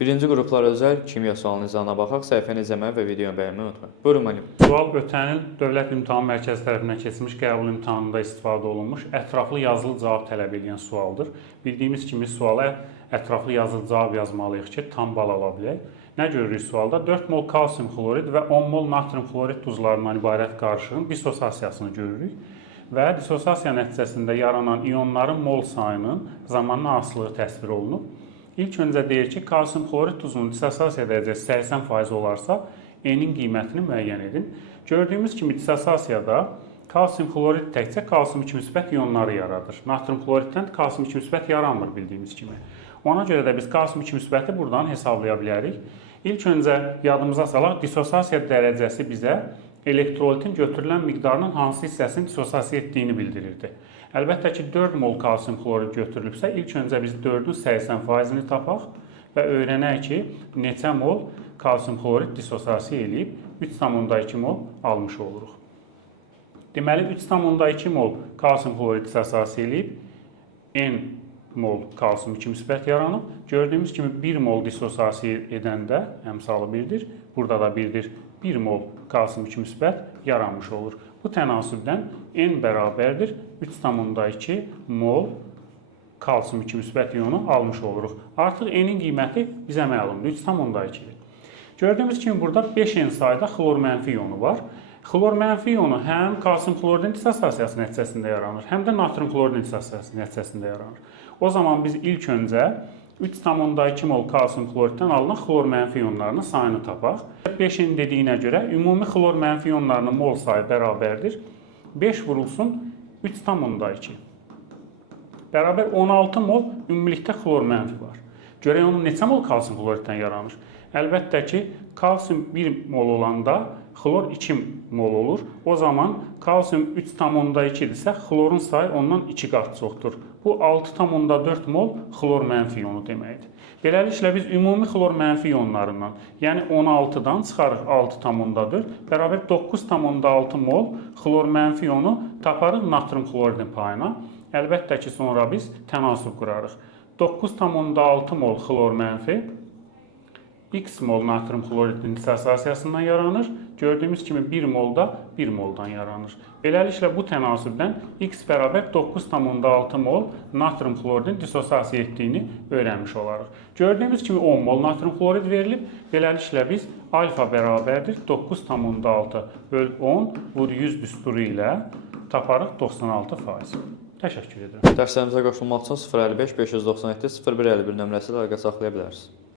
Birinci qruplar özəl kimya sualının izahına baxaq. Səhifəni izləməyi və videonu bəyənməyi unutmayın. Buyurun müəllim. Sual ötən il Dövlət İmtahan Mərkəzi tərəfindən keçirilmiş qəbul imtahanında istifadə olunmuş ətraflı yazılı cavab tələb edən sualdır. Bildiyimiz kimi suala ətraflı yazılı cavab yazmalıyıq ki, tam bal ala bilək. Nə görürük sualda? 4 mol kalsium xlorid və 10 mol natrium xlorid duzlarından ibarət qarışığın dissosiasiyasını görürük. Və dissosiasiya nəticəsində yaranan ionların mol sayının zamanla asılığı təsvir olunub. İlk öncə deyir ki, kalsium xlorid duzunun dissosiasiya dərəcəsi 80% olarsa, N-in qiymətini müəyyən edin. Gördüyümüz kimi dissosiasiyada kalsium xlorid təkcə kalsium 2 müsbət ionları yaradır. Natrium xloriddən kalsium 2 müsbət yaranmır bildiyimiz kimi. Ona görə də biz kalsium 2 müsbəti buradan hesablaya bilərik. İlk öncə yadımıza salaq, dissosiasiya dərəcəsi bizə elektrolitin götürülən miqdarının hansı hissəsini dissosiasiya etdiyini bildirirdi. Əlbəttə ki, 4 mol kalsium xlorid götürülübsə, ilk öncə biz 4-ün 80%-ni tapaq və öyrənək ki, neçə mol kalsium xlorid dissosiasiya eləyib 3,2 mol almış oluruq. Deməli, 3,2 mol kalsium xlorid dissosiasiya eləyib, N mol kalsium 2 müsbət yaranıb. Gördüyümüz kimi 1 mol dissosiasiya edəndə əmsalı 1-dir, burada da 1-dir. 1 mol kalsium 2 müsbət yaranmış olur. Bu tənasübdən N bərabərdir 3,2 mol kalsium 2 müsbət ionu almış oluruq. Artıq N-in qiyməti bizə məlumdur, 3,2-dir. Gördüyümüz kimi burada 5N sayda xlor mənfi ionu var. Xlor mənfi ionu həm kalsium xloridin dissosiasiyası nəticəsində yaranır, həm də natrium xloridin dissosiasiyası nəticəsində yaranır. O zaman biz ilk öncə 3,2 mol kalsium xloriddən alınan xlor mənfi ionlarının sayını tapaq. 5-in dediyinə görə ümumi xlor mənfi ionlarının mol sayı bərabərdir. 5 vurulsun 3,2. Bərabər 16 mol ümumilikdə xlor mənfi var. Görək onun neçə mol kalsium xloriddən yaranır? Əlbəttə ki, kalsium 1 mol olanda xlor 2 mol olur. O zaman kalsium 3,2-dirsə, xlorun sayı ondan 2 qat çoxdur. Bu 6,4 mol xlor mənfi ionu deməkdir. Beləliklə biz ümumi xlor mənfi ionlarından, yəni 16-dan çıxarıq 6,4, bərabər 9,6 mol xlor mənfi ionu taparıq natrium xloridin payına. Əlbəttə ki, sonra biz tənasüb qurarıq. 9,6 mol xlor mənfi X mol natrium xloridin dissosiasiyasından yaranır. Gördüyümüz kimi 1 mol da 1 moldan yaranır. Beləliklə bu tənasübdən X bərabər 9,6 mol natrium xloridin dissosiasiya etdiyini öyrənmiş olarıq. Gördüyümüz kimi 10 mol natrium xlorid verilib. Beləliklə biz alfa bərabərdir 9,6 böl 10 vur 100 düsturu ilə taparıq 96%. Təşəkkür edirəm. Dərslərimizə qoşulmaq üçün 055 597 0151 nömrəsi ilə əlaqə saxlaya bilərsiniz.